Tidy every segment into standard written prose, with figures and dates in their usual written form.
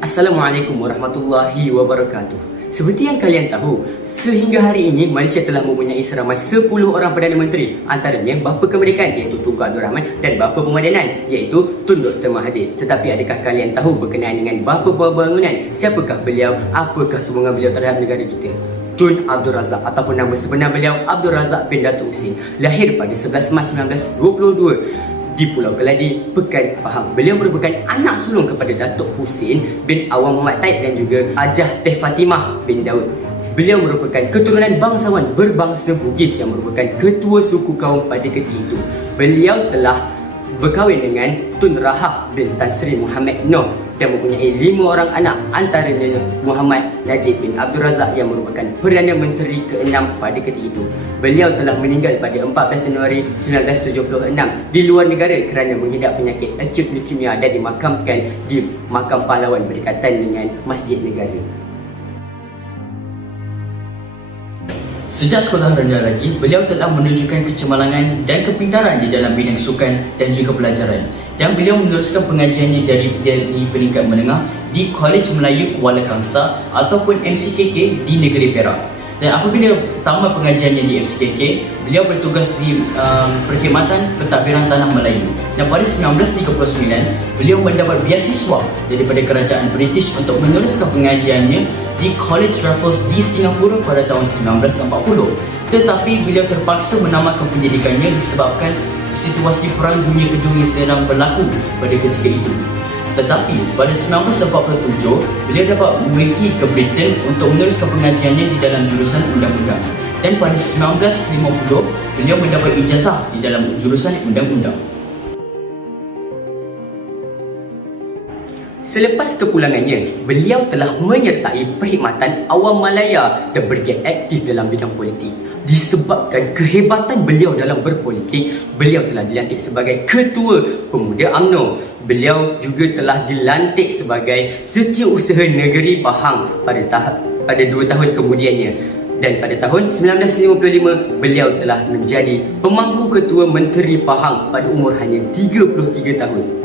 Assalamualaikum warahmatullahi wabarakatuh. Seperti yang kalian tahu, sehingga hari ini Malaysia telah mempunyai seramai 10 orang Perdana Menteri, antaranya Bapa Kemerdekaan iaitu Tunku Abdul Rahman dan Bapa Pemadanan iaitu Tun Dr. Mahathir. Tetapi adakah kalian tahu berkenaan dengan Bapa Pembangunan? Siapakah beliau? Apakah sumbangan beliau terhadap negara kita? Tun Abdul Razak ataupun nama sebenar beliau Abdul Razak bin Datuk Husin, lahir pada 11 Mac 1922 di Pulau Keladi, Pekan Pahang. Beliau merupakan anak sulung kepada Datuk Husin bin Awang Muhammad Taib dan juga Hajah Teh Fatimah bin Daud. Beliau merupakan keturunan bangsawan berbangsa Bugis yang merupakan ketua suku kaum pada ketika itu. Beliau telah berkahwin dengan Tun Rahah bin Tan Sri Muhammad Noh dan mempunyai 5 orang anak, antaranya Muhammad Najib bin Abdul Razak yang merupakan Perdana Menteri ke-6 pada ketika itu. Beliau telah meninggal pada 14 Januari 1976 di luar negara kerana mengidap penyakit acute leukemia dan dimakamkan di Makam Pahlawan berdekatan dengan Masjid Negara. Sejak sekolah rendah lagi, beliau telah menunjukkan kecemerlangan dan kepintaran di dalam bidang sukan dan juga pelajaran. Dan beliau meneruskan pengajiannya di peringkat menengah di College Melayu Kuala Kangsar ataupun MCKK di negeri Perak. Dan apabila tamat pengajiannya di MCKK, beliau bertugas di Perkhidmatan Pentadbiran Tanah Melayu. Dan pada 1939, beliau mendapat beasiswa daripada kerajaan British untuk meneruskan pengajiannya di College Raffles di Singapura pada tahun 1940. Tetapi beliau terpaksa menamatkan pendidikannya disebabkan situasi Perang Dunia Kedua yang sedang berlaku pada ketika itu. Tetapi pada 1947, beliau dapat pergi ke Britain untuk meneruskan pengajiannya di dalam jurusan undang-undang. Dan pada 1950, beliau mendapat ijazah di dalam jurusan undang-undang. Selepas kepulangannya, beliau telah menyertai Perkhidmatan Awam Malaya dan bergiat aktif dalam bidang politik. Disebabkan kehebatan beliau dalam berpolitik, beliau telah dilantik sebagai Ketua Pemuda UMNO. Beliau juga telah dilantik sebagai Setiausaha Negeri Pahang pada 2 tahun kemudiannya. Dan pada tahun 1955, beliau telah menjadi Pemangku Ketua Menteri Pahang pada umur hanya 33 tahun.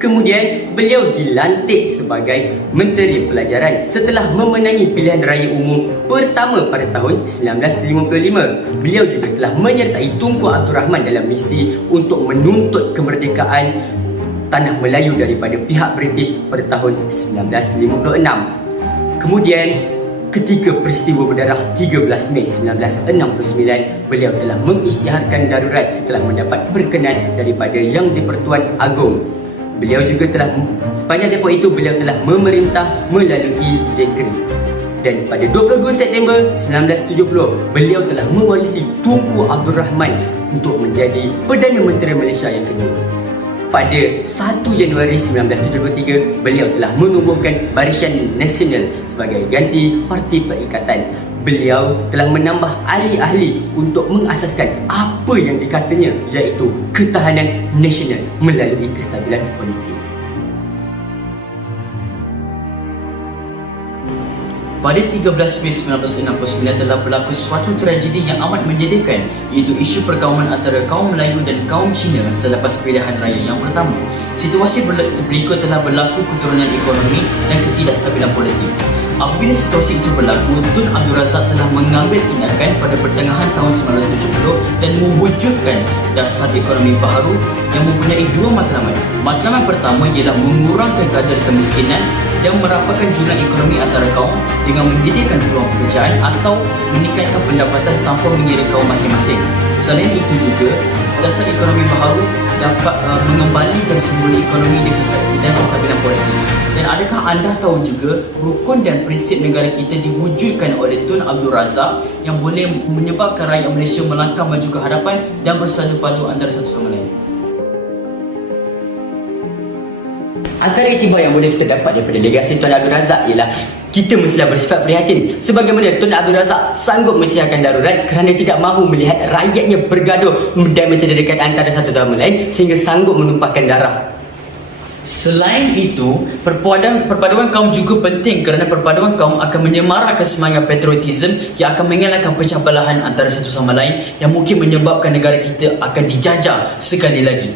Kemudian beliau dilantik sebagai Menteri Pelajaran setelah memenangi pilihan raya umum pertama pada tahun 1955. Beliau juga telah menyertai Tunku Abdul Rahman dalam misi untuk menuntut kemerdekaan Tanah Melayu daripada pihak British pada tahun 1956. Kemudian ketika peristiwa berdarah 13 Mei 1969, beliau telah mengisytiharkan darurat setelah mendapat berkenan daripada Yang di-Pertuan Agong. Beliau juga telah, sepanjang tempoh itu, beliau telah memerintah melalui dekret. Dan pada 22 September 1970, beliau telah mewarisi Tunku Abdul Rahman untuk menjadi Perdana Menteri Malaysia yang kedua. Pada 1 Januari 1973, beliau telah menubuhkan Barisan Nasional sebagai ganti Parti Perikatan. Beliau telah menambah ahli-ahli untuk mengasaskan apa yang dikatanya iaitu ketahanan nasional melalui kestabilan politik. Pada 13 Mei 1969 telah berlaku suatu tragedi yang amat menyedihkan, iaitu isu perkauman antara kaum Melayu dan kaum Cina selepas pilihan raya yang pertama. Situasi berikut telah berlaku keturunan ekonomi dan ketidakstabilan politik. Apabila situasi itu berlaku, Tun Abdul Razak telah mengambil tindakan pada pertengahan tahun 1970 dan mewujudkan dasar ekonomi baharu yang mempunyai 2 matlamat. Matlamat pertama ialah mengurangkan kadar kemiskinan dan merapatkan jurang ekonomi antara kaum dengan menyediakan peluang pekerjaan atau meningkatkan pendapatan tanpa mengira kaum masing-masing. Selain itu juga, dasar ekonomi baharu dapat mengembalikan semula ekonomi dan kestabilan politik. Dan adakah anda tahu juga rukun dan prinsip negara kita diwujudkan oleh Tun Abdul Razak yang boleh menyebabkan rakyat Malaysia melangkah maju ke hadapan dan bersatu padu antara satu sama lain? Antara iktibar yang boleh kita dapat daripada legasi Tun Abdul Razak ialah kita mestilah bersifat prihatin sebagaimana Tun Abdul Razak sanggup mensiarkan darurat kerana tidak mahu melihat rakyatnya bergaduh dan mencederakan antara satu sama lain sehingga sanggup menumpahkan darah. Selain itu, perpaduan kaum juga penting kerana perpaduan kaum akan menyemarakkan semangat patriotism yang akan mengelakkan pecah belahan antara satu sama lain yang mungkin menyebabkan negara kita akan dijajah sekali lagi.